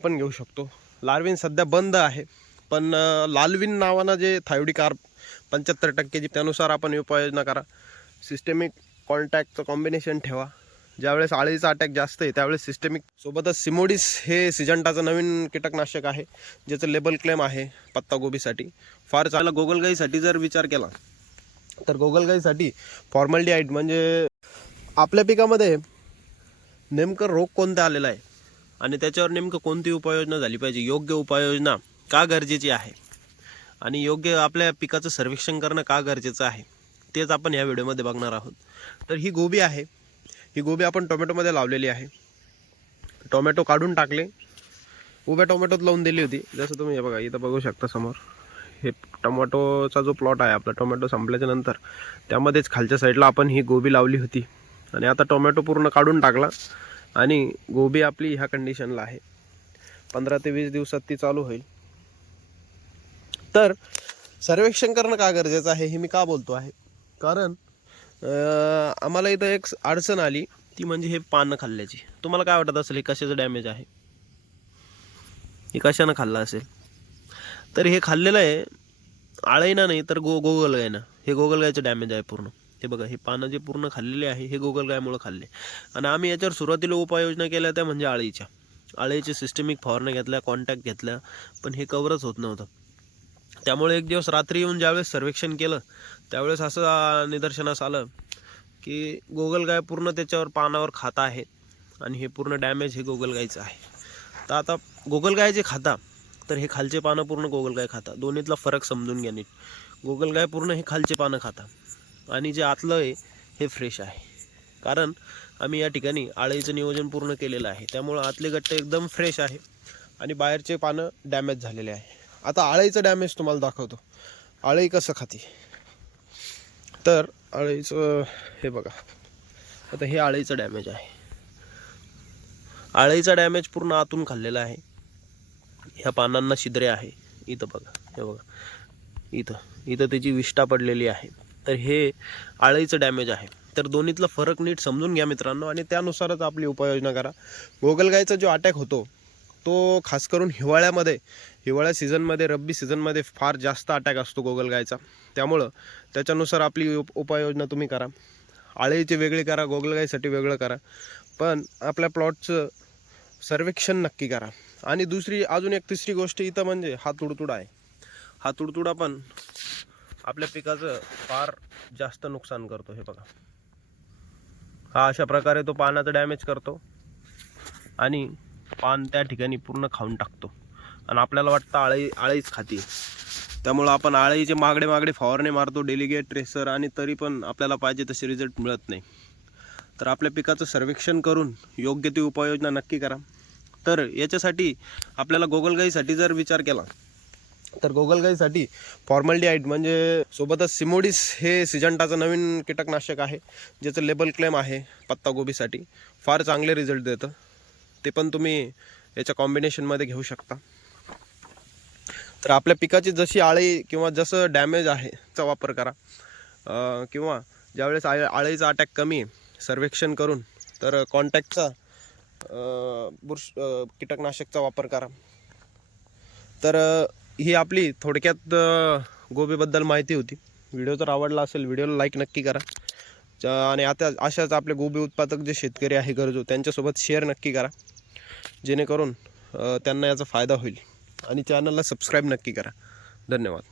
आपण घेऊ शकतो. लार्विन सध्या बंद आहे. पण लालविन नावानं जे थायोडी कार पंच्याहत्तर टक्केची त्यानुसार आपण उपाययोजना करा. सिस्टेमिक कॉन्टॅक्टचं कॉम्बिनेशन ठेवा. ज्यावेळेस आळीचा अटॅक जास्त आहे त्यावेळेस सिस्टेमिक सोबतच सिमोडिस हे सिजंटाचं नवीन कीटकनाशक आहे ज्याचं लेबल क्लेम आहे पत्तागोबीसाठी फार चांगला गोगलगाईसाठी जर विचार केला तर गोगलगाईसाठी फॉर्मल्डिहाईड म्हणजे आपल्या पिकामध्ये नेमकं रोग कोणता आलेला आहे? आणि त्याच्यावर नेमकं कोणती उपाययोजना झाली पाहिजे? योग्य उपाययोजना का गरजेची आहे? आणि योग्य आपल्या पिकाचं सर्वेक्षण करणं का गरजेचं आहे? तेच आपण या व्हिडिओमध्ये बघणार आहोत. तर ही गोबी आहे. ही गोबी आपण टोमॅटोमध्ये लावलेली आहे. टोमॅटो काढून टाकले. उभ्या टोमॅटोत लावून दिली होती. जसं तुम्ही हे बघा इथं बघू शकता समोर. हे टोमॅटोचा जो प्लॉट आहे आपला टोमॅटो संपल्याच्या नंतर त्यामध्येच खालच्या साईडला आपण ही गोबी लावली होती. आणि आता टोमॅटो पूर्ण काढून टाकला. आणि गोबी आपली ह्या कंडिशनला आहे. पंधरा ते वीस दिवसात ती चालू होईल. तर सर्वेक्षण करणं का गरजेचं आहे हे मी का बोलतो आहे? कारण आम्हाला इथं एक अडचण आली ती म्हणजे हे पानं खाल्ल्याची. तुम्हाला काय वाटत असेल हे कशाचं डॅमेज आहे? हे कशानं खाल्लं असेल? तर हे खाल्लेलं आहे आळईना नाही तर गो गोगलगायनं. हे गोगलगायचं डॅमेज आहे पूर्ण. हे बघा हे पानं जे पूर्ण खाल्लेले आहे हे गोगलगायमुळं खाल्ले. आणि आम्ही याच्यावर सुरुवातीला उपाययोजना केल्या त्या म्हणजे आळीच्या. आळीच्या सिस्टमिक फवारण्या घेतल्या कॉन्टॅक्ट घेतल्या पण हे कवरच होत नव्हतं. त्यामुळे एक दिवस रात्री येऊन ज्यावेळेस सर्वेक्षण केलं त्यावेळेस असं निदर्शनास आलं की गोगलगाय पूर्ण त्याच्यावर पानावर खाता आहे आणि हे पूर्ण डॅमेज हे गोगलगायचं आहे. तर आता गोगलगाय जे खाता तर हे खालचे पानं पूर्ण गोगलगाय खाता. दोन्हीतला फरक समजून घ्या नीट. गोगलगाय पूर्ण हे खालचे पानं खाता. आणि जे आतलं आहे हे फ्रेश आहे. कारण आम्ही या ठिकाणी आळीचं नियोजन पूर्ण केलेलं आहे. त्यामुळं आतले गट्टे एकदम फ्रेश आहे आणि बाहेरचे पानं डॅमेज झालेले आहे. आता आळीचं डॅमेज तुम्हाला दाखवतो. आळी कसं खाते? तर आळीचं हे बघा. आता हे आळीचं डॅमेज आहे. आळीचा डॅमेज पूर्ण आतून खाल्लेला आहे. ह्या पानांना छिद्रे आहे. इथं बघा हे बघा. इथं इथं त्याची विष्ठा पडलेली आहे. तर हे आळीचं डॅमेज आहे. तर दोन्हीतला फरक नीट समजून घ्या मित्रांनो आणि त्यानुसारच आपली उपाययोजना करा. गोगलगायचा जो अटॅक होतो तो खास करून हिवाळ्यामध्ये हिवाळ्या सीझनमध्ये रब्बी सीझनमध्ये फार जास्त अटॅक असतो गोगलगायचा त्यामुळं त्याच्यानुसार आपली उप उपाययोजना तुम्ही करा. आळीचे वेगळे करा गोगलगायसाठी वेगळं करा. पण आपल्या प्लॉटचं सर्वेक्षण नक्की करा. आणि दुसरी अजून एक तिसरी गोष्ट इथं म्हणजे हा तुडतुडा आहे. हा तुडतुडा पण आपल्या पिकाचं फार जास्त नुकसान करतो हे बघा. हा अशा प्रकारे तो पानाचं डॅमेज करतो आणि पान त्या ठिकाणी पूर्ण खाऊन टाकतो. आणि आपल्याला वाटतं आळी आळीच खाती. त्यामुळं आपण आळीचे मागडे मागडे फवारणे मारतो डेलिगेट ट्रेसर आणि तरी पण आपल्याला पाहिजे तसे रिझल्ट मिळत नाही. तर आपल्या पिकाचं सर्वेक्षण करून योग्य ती उपाययोजना नक्की करा. तर याच्यासाठी आपल्याला गोगलगाईसाठी जर विचार केला तर गोगलगाईसाठी फॉर्मल्डिहाईड म्हणजे सोबतच सिमोडिस हे सिजंटाचं नवीन कीटकनाशक आहे ज्याचं लेबल क्लेम आहे पत्तागोबीसाठी फार चांगले रिझल्ट देतं. ते पण तुम्ही याच्या कॉम्बिनेशनमध्ये घेऊ शकता. तर आपल्या पिकाची जशी आळी किंवा जसं डॅमेज आहे चा वापर करा. किंवा ज्यावेळेस आळ आळीचा अटॅक कमी आहे सर्वेक्षण करून तर कॉन्टॅक्टचा बुरश कीटकनाशकचा वापर करा. तर ही आपली थोडक्यात गोबीबद्दल माहिती होती. व्हिडिओ जर आवडला असेल व्हिडिओला लाईक नक्की करा. च्या- आणि आता अशाच आपले गोबी उत्पादक जे शेतकरी आहे गरजू त्यांच्यासोबत शेअर नक्की करा. जेणेकरून त्यांना याचा फायदा होईल. आणि चॅनलला सबस्क्राईब नक्की करा. धन्यवाद.